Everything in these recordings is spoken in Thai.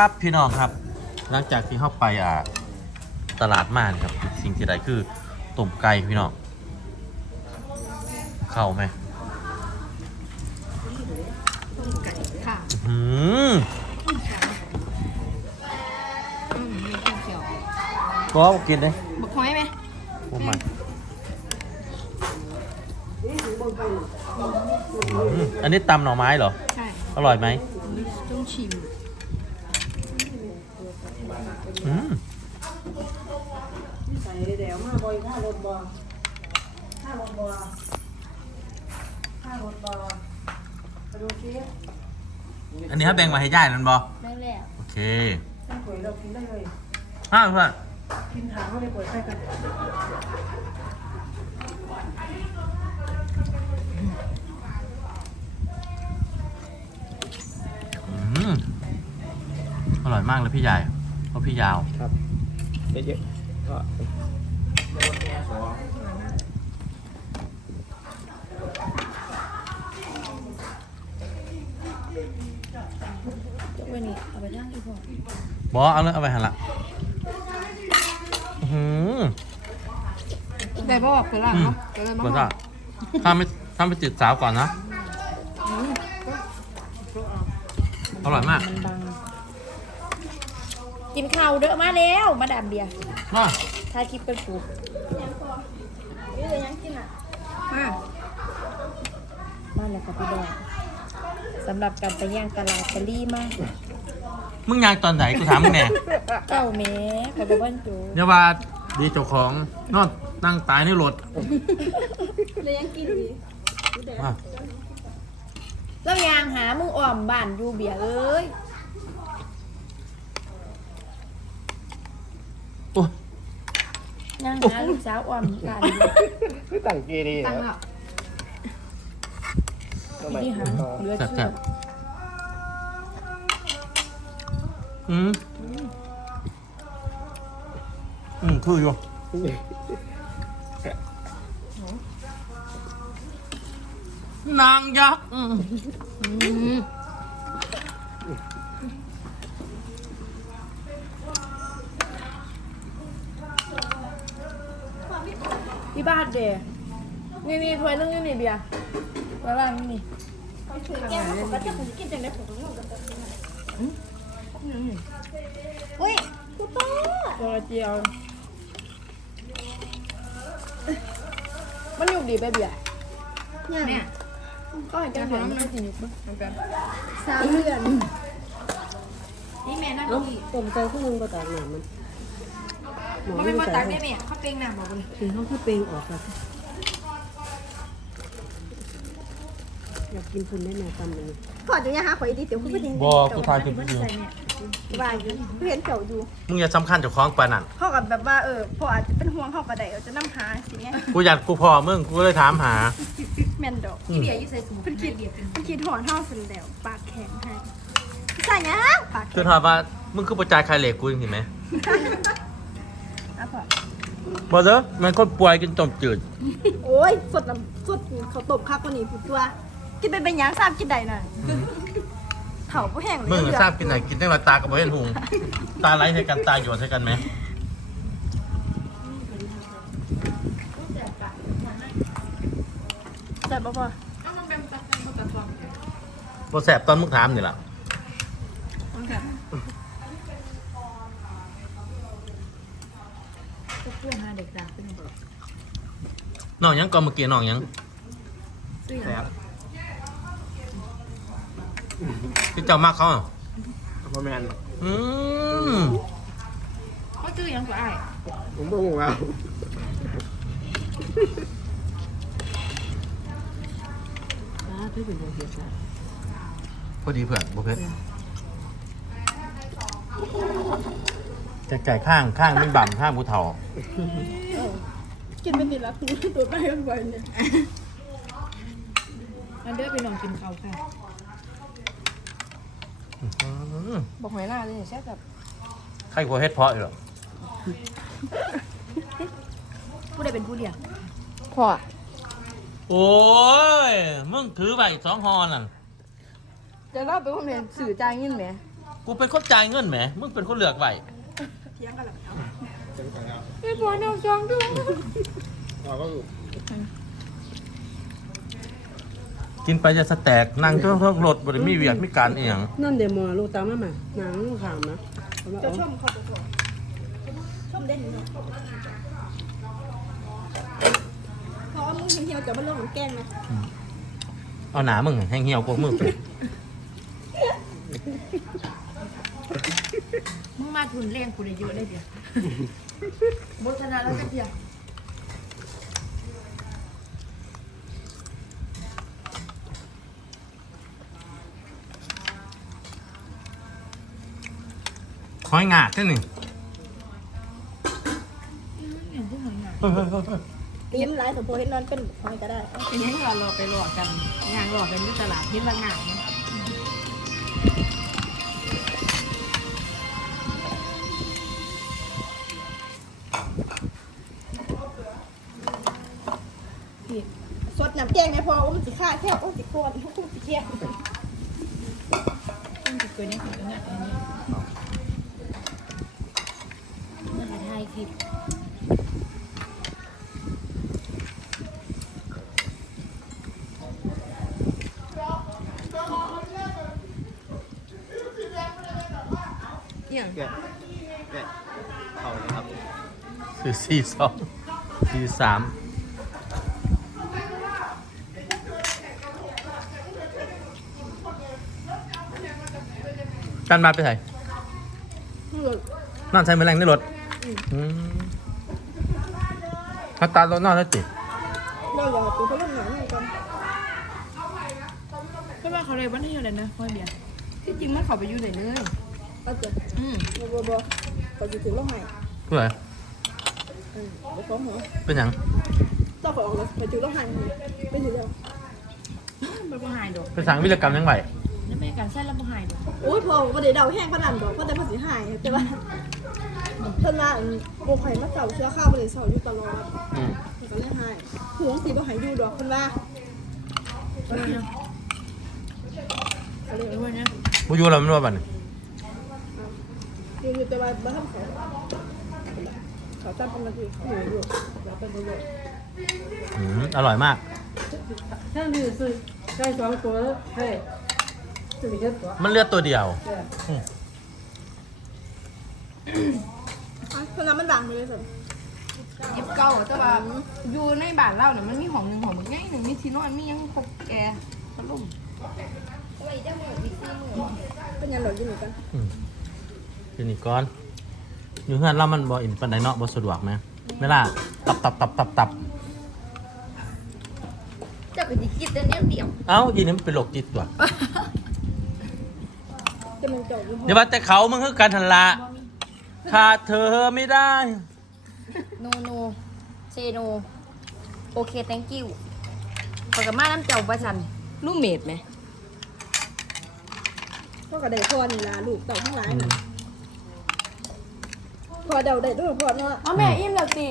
ครับพี่น้องครับ หลังจากที่เข้าไปอ่าตลาดม่านครับ สิ่งที่ใดคือต้มไก่พี่น้องเข้าไหมค่ะอืมอืมมีเขียวก็กินเลยๆบักหอยไหมพวกมันอืมอันนี้ตำหน่อไม้เหรอ ใช่อร่อยไหมต้องชิม อืมใส่เดี๋ยวมาบอยค่ารถบอค่ารถบอค่ารถบอไปดูซิอันนี้ถ้าแบ่งมาให้ย่ายนั่นบอได้แล้วโอเคถ้าป่วยเรากินได้เลยห้าเพื่อนกินถามว่าได้ป่วยใช่กันอืมอร่อยมากเลยพี่ใหญ่เพราะพี่ยาว ครับเยอะๆก็วันนี้เอาไปย่างดีกว่าบอเอาเลยเอาไปหันละอื้อหืมได้บ่บอกเพื่อนเนาะเดี๋ยวเลยมาเพื่อนก็ถ้าไม่ถ้าไม่ติดสาวก่อนนะอร่อยมาก มันบัง กินข้าวเด้อมาแล้ว มาดามเบียร์น่าถ่ายคลิปกันปูมามาแล้วค่ะพี่ดองสำหรับการไปย่างตลาดตะลี่มากมึงยางตอนไหนกูถามมึงแน่เจ้าแม่ขอยบอกว่าจูเดี๋ยวว่าดีเจ้าของนอนนั่งตายในรถเลยยังกินดีมาแล้วยางหามึงอ่อมบ้านอยู่เบียร์เอ้ย โอ้ย ยางหาลูกสาวอ่อมบ้านอยู่คือตั้งเกดีตั้งคแล้รับวสมัยนี่หาต่อเหลือแซ่บเชื่แซ่อบอืมอืมคืออยู่นางยักษ์อืม อืม ที่บ้านเดย์นี่นี่ถ้วยนึงนี่นี่เบียร์ไว้ว่างนี่นี่แก้วผมก็จะผมกินจังได้ผมต้องลงกับตัวเองอุ้ยกูป้าตัวเจียว มันอยู่ดีไปเบียร์เนี่ยก็เห็นกันเห็นมันก็สิยุบมั้งเหมือนกันสามเดือนนี่แม่นั่งเอ้าที่ต้มใจข้าวนึงก็ตากหนามันห มอมันไม่เป็นมาใส่ตักได้ไหมเขาเป็นหน้าบอกเลยคือเขาคือเปลงออกครับอยากกินคุณได้แม่ตำมันขอดูนะฮะขออีดีเดี๋ยวคุณประเด็นบอกูทายผิดอยู่ว่าอยู่เห็นเจ้าอยู่มึงอย่าสำคัญเจ้าของปานนั่นเขากับแบบว่าเออพ่ออาจจะเป็นห่วงเขาก็ได้เอาจะนั่งหาสิเนี้ยกูอยากกูพอมึงกูเลยถามหาแม่นดอกอืมเบียร์อยู่ใส่ถุงเพิ่นคิดเพิ่นคิดหอนเท่าสุดแล้วปากแข็งให้ใส่ยังปากคืแข็องถามว่ามึงคือประจายใครเหล็กกูเห็นไหมอะพ่อ บอกเด้อมันคนป่วยกินต้มจืดโอ้ยสดน้ำสดเขาวตบคักกว่านี้ผู้ตัว กินเป็นเป็นหยังทราบกินใดน่ะเถาผู้แห้งเลยมึงเหลือทราบกินไหนกินตั้งแต่ตากับบ่เห็นหุงตาไหลใส่กันตาหยดใส่กันไหมแต่บ่พ่อบ่แสบตอนมึงถามนี่แหละ ก็ เพื่อนหาเด็กด่าเป็นแบบน้องหยังก่อนเมื่อกี้น้องหยังซื้อแซ่บที่เจ้ามากเขาอะพ่อแม่นอืมเขาซื้อยังกว่าไอ้ผมบอกว่าป้าเพื่อนเป็นโรคเหี่ยวใจพอดีเพื่อนบ่เพชร แต่ไก่ข้างข้างไม่บ่ำข้างผู้เฒ่ากินเป็นนิดละคุณตัวไปกันบ่อยเนี่ยมันเด้อไปลองกินเขาวค่ะอืมบอกหอยหน้าเลยแซ่บแบบใครกลัวเฮ็ดเพาะอยู่หรอผู้ใดเป็นผู้เลี้ยงพ่อโอ้ยมึงถือไปสองฮอน่ะจะเล่าไปว่าเรียนสื่อจางยินไหมกูกูเป็นคนจ่ายเงินแหมมึงเป็นคนเลือกไว้ ถียงกันแล้วเอาเป็นไงครับไม่พอแนวจองด้วยเราก็อยู่กินไปจะสแตกนั่งเท่าเท่ารถบริมีเวียกมีการเอียงนั่นเดี๋ยวมาลูกตามมาหม่หนังขามนะจะชมเขาบ่พอชมเด่นเพราะว่ามึงเหี่ยวจะมาเรื่องของแกงนะเอาหนามึงแห้งเหี่ยวกว่ามึงไป มึงมาทุนเลี้ยงกูได้เยอะได้เดียวบทชนะแล้วจะเดียวคอยงาดแค่หนึ่งอย่างที่หอยหนักยิ้มร้ายสมบูรณ์เห็นนอนเป็นคอยก็ได้เป็นยังเรารอไปหลอกกันงานหลอกกันที่ตลาดที่ละงาน สดน้ำแกงไม่พอว่ามันสิฆ่าแค่โอ้สิโกนโอ้สิแค่ต้องจะเกิดในของงานอันนี้มาถ่ายคลิปอย่างแกะแกะเขาเลยครับคือสี่สองสี่สาม กันมาไปไหนนอนใช้แมลงในรถอืมถ้าตารถนอนแล้วจิเราอยากเป็นคนเล่นหนังเหมือนกันก็ว่าเขาเลยวันที่อะไรนะคอยเบียร์ที่จริงมันเขาไปอยู่ไหนเลยเอาเถอะอืมบ่บ่บ่เขาจะถึงโลกใหม่เพื่อเออเดี๋ยวฟ้องหัวเป็นหยังเจ้าของแล้วไปถึงโลกใหม่ไปถึงแล้วมันบ่หายดอกเป็นสังวิรกรรมยังไง นั่นแม่การใช้แล้วบ่หายดอกโอ้ยพอประเดี๋ยวเดาแห้งพนันดอกเพราะแต่ภาษีหายแต่ว่าท่านว่าโบไข่มาเสาเชื้อข้าวประเดี๋ยวเสาอยู่ตลอดอืมก็เลยหายห่วงสีบ่หายอยู่ดอกคนว่าอะไรเนาะอะไรเออวันนี้บูยูเราไม่รู้ว่าบัดนอยู่อยู่แต่ว่าบ่ทำเขาเขาตั้งเป็นนาทีอยู่อยู่แล้วเป็นประโยชน์อืมอร่อยมากท่านนี่ซื้อใกล้สองตัวแล้วเฮ้ย ซื้อเยอะตัวมันเลือดตัวเดียว เอออืมคนนั้นมันดังไปเลยสิยิบเก่าแต่ว่าอยู่ในบ้านเราเนี่ยมันมีห้องหนึ่งห้องมันง่ายหนึ่งมีที่นอนมียังครบแกพัดลมเป็นยังหลอดอยู่เหมือนกันอืมทีนี้ก่อน อยู่เพื่อนเรามันบ่อินปันไดเนาะบ่สะดวกไหมเวลาตับตับตับตับตับจะไปคิดแต่เนี้ยเดียวเอ้ายีนี่มันเป็นโรคจิตตัว จะมันจบอยู่เดี๋ยวว่าแต่เขามึงคือการทันละขาดเธอไม่ได้ โนโนเซโนโอเค thank you ขอกับมาน้ำเจ้าประชันลูกเมดไหมพ่อกับได้พ่อนี่ล่ะลูกเต่าทั้งหลายน่ะพอเดาได้ด้วยพ่อเนาะเอาแม่อิ่มแล้วสิ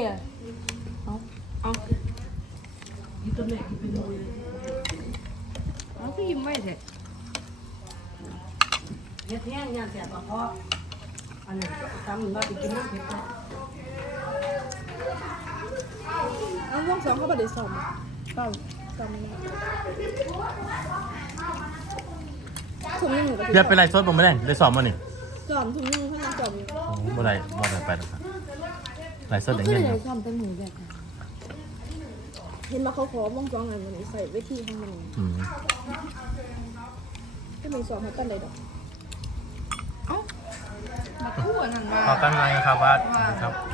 เอาพี่ยิ้มไว้เถอะ เฮ็ดแห้งยานแสบเพาะอันนี้ตามมันว่าไปกินน้ำเผ็ดนะเอาวงสองเขาบ่ได้สอบเปล่าสอบถุงนึงหนูก็เดี๋ยวเป็นไรสดผมไม่ได้ได้สอบมานี่สอบถุงนึงเขายังสอบอยู่โอ้บ่ได้บ่ได้ไปหรอกครับไรสดได้เงินเลอยยู่ทำเป็นหมูแบบเห็นว่าเขาขอวงสองอันวันนี้ใส่ไว้ที่ข้างในอืมก็มีสอบให้ตั้นใดดอก มาคู่อันนั้นมา ขอกันไงครับว่าครับ